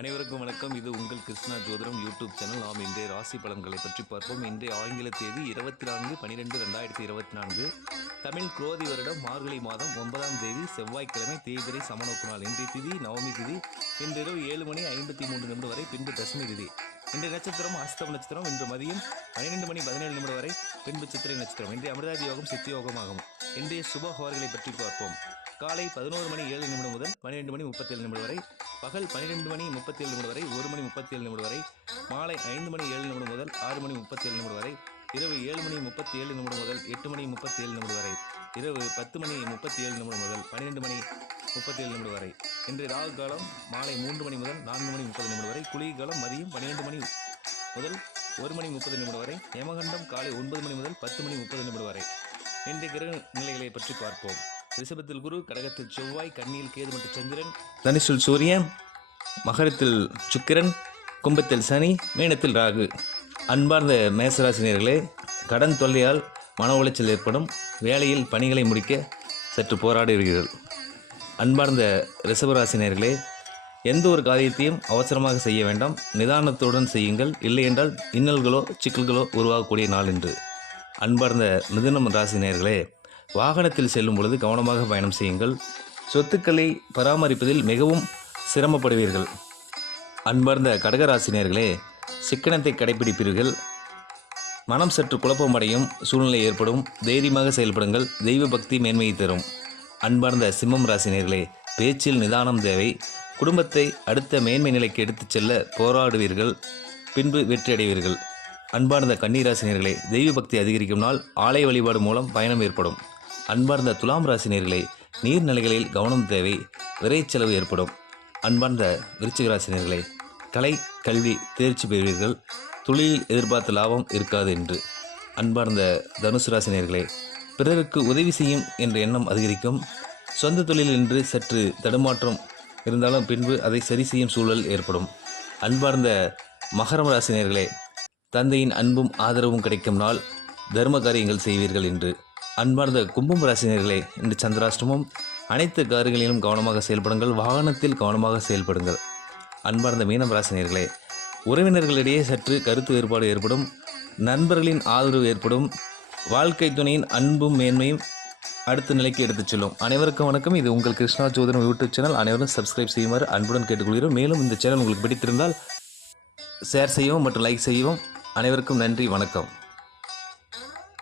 அனைவருக்கும் வணக்கம். இது உங்கள் கிருஷ்ணா ஜோதிடம் யூடியூப் சேனல். நாம் இன்றைய ராசி பலன்களை பற்றி பார்ப்போம். இன்றைய ஆங்கில தேதி 24/12/2024, தமிழ் குரோதி வருடம் மார்கழி மாதம் 9ஆம் தேதி செவ்வாய்க்கிழமை, தேய்பிறை சமநோக்கு நாள். இன்றைய திதி நவமி திதி. இன்றிரவு 7:53 வரை, பின்பு தசமி திதி. இன்றைய நட்சத்திரம் அஸ்தம் நட்சத்திரம். இன்று மதியம் 12:17 வரை, பின்பு சித்திரை நட்சத்திரம். இன்றைய அமிர்தாதி யோகம் சித்தி யோகமாகும். இன்றைய சுப ஹோரைகளை பற்றி பார்ப்போம். காலை 11:07 முதல் 12:37 வரை, பகல் 12:37 வரை, 1:37 வரை, மாலை 5:07 முதல் 6:37 வரை, இரவு 7:37 முதல் 8:37 வரை, இரவு 10:37 முதல் 12:37 வரை. இன்றைய ராகு காலம் மாலை 3 மணி முதல் 4:30 வரை, குளிகை காலம் மதியம் 12 மணி முதல் 1:30 வரை, யமகண்டம் காலை 9 மணி முதல் 10:30 வரை. இன்றைய கிரக நிலைகளை பற்றி பார்ப்போம். ரிஷபத்தில் குரு, கடகத்தில் செவ்வாய், கன்னியில் கேது மற்றும் சந்திரன், தனுசில் சூரியன், மகரத்தில் சுக்கிரன், கும்பத்தில் சனி, மீனத்தில் ராகு. அன்பார்ந்த மேசராசினியர்களே, கடன் தொல்லையால் மன உளைச்சல் ஏற்படும். வேலையில் பணிகளை முடிக்க சற்று போராடுவீர்கள். அன்பார்ந்த ரிஷபராசினியர்களே, எந்த ஒரு காரியத்தையும் அவசரமாக செய்ய வேண்டாம், நிதானத்துடன் செய்யுங்கள். இல்லையென்றால் இன்னல்களோ சிக்கல்களோ உருவாகக்கூடிய நாள் என்று. அன்பார்ந்த மிதுனம் ராசினியர்களே, வாகனத்தில் செல்லும் பொழுது கவனமாக பயணம் செய்யுங்கள். சொத்துக்களை பராமரிப்பதில் மிகவும் சிரமப்படுவீர்கள். அன்பார்ந்த கடகராசினியர்களே, சிக்கனத்தை கடைபிடிப்பீர்கள். மனம் சற்று குழப்பமடையும் சூழ்நிலை ஏற்படும். தைரியமாக செயல்படுங்கள். தெய்வ பக்தி மேன்மையை தரும். அன்பார்ந்த சிம்மம் ராசினியர்களே, பேச்சில் நிதானம் தேவை. குடும்பத்தை அடுத்த மேன்மை நிலைக்கு எடுத்துச் செல்ல போராடுவீர்கள். பின்பு வெற்றி அடைவீர்கள். அன்பார்ந்த கன்னிராசினியர்களே, தெய்வ பக்தி அதிகரிக்கும் நாள். ஆலய வழிபாடு மூலம் பயணம் ஏற்படும். அன்பார்ந்த துலாம் ராசினியர்களே, நீர்நிலைகளில் கவனம் தேவை. விரைச்செலவு ஏற்படும். அன்பார்ந்த விருச்சிக ராசினியர்களே, கலை கல்வி தேர்ச்சி பெறுவீர்கள். தொழிலில் எதிர்பார்த்த லாபம் இருக்காது என்று. அன்பார்ந்த தனுசு ராசினியர்களே, பிறருக்கு உதவி செய்யும் என்ற எண்ணம் அதிகரிக்கும். சொந்த தொழில் என்று சற்று தடுமாற்றம் இருந்தாலும் பின்பு அதை சரி செய்யும் சூழல் ஏற்படும். அன்பார்ந்த மகரம் ராசினியர்களே, தந்தையின் அன்பும் ஆதரவும் கிடைக்கும் நாள். தர்ம காரியங்கள் செய்வீர்கள் என்று. அன்பார்ந்த கும்பம் ராசினியர்களே, இன்று சந்திராஷ்டமம். அனைத்து காரியங்களிலும் கவனமாக செயல்படுங்கள். வாகனத்தில் கவனமாக செயல்படுங்கள். அன்பார்ந்த மீனம் ராசினியர்களே, உறவினர்களிடையே சற்று கருத்து வேறுபாடு ஏற்படும். நண்பர்களின் ஆதரவு ஏற்படும். வாழ்க்கை துணையின் அன்பும் மேன்மையும் அடுத்த நிலைக்கு எடுத்துச் செல்லும். அனைவருக்கும் வணக்கம். இது உங்கள் கிருஷ்ணா ஜோதிடம் யூடியூப் சேனல். அனைவரும் சப்ஸ்கிரைப் செய்யுமாறு அன்புடன் கேட்டுக்கொள்கிறோம். மேலும் இந்த சேனல் உங்களுக்கு பிடித்திருந்தால் ஷேர் செய்யவும் மற்றும் லைக் செய்யவும். அனைவருக்கும் நன்றி, வணக்கம்.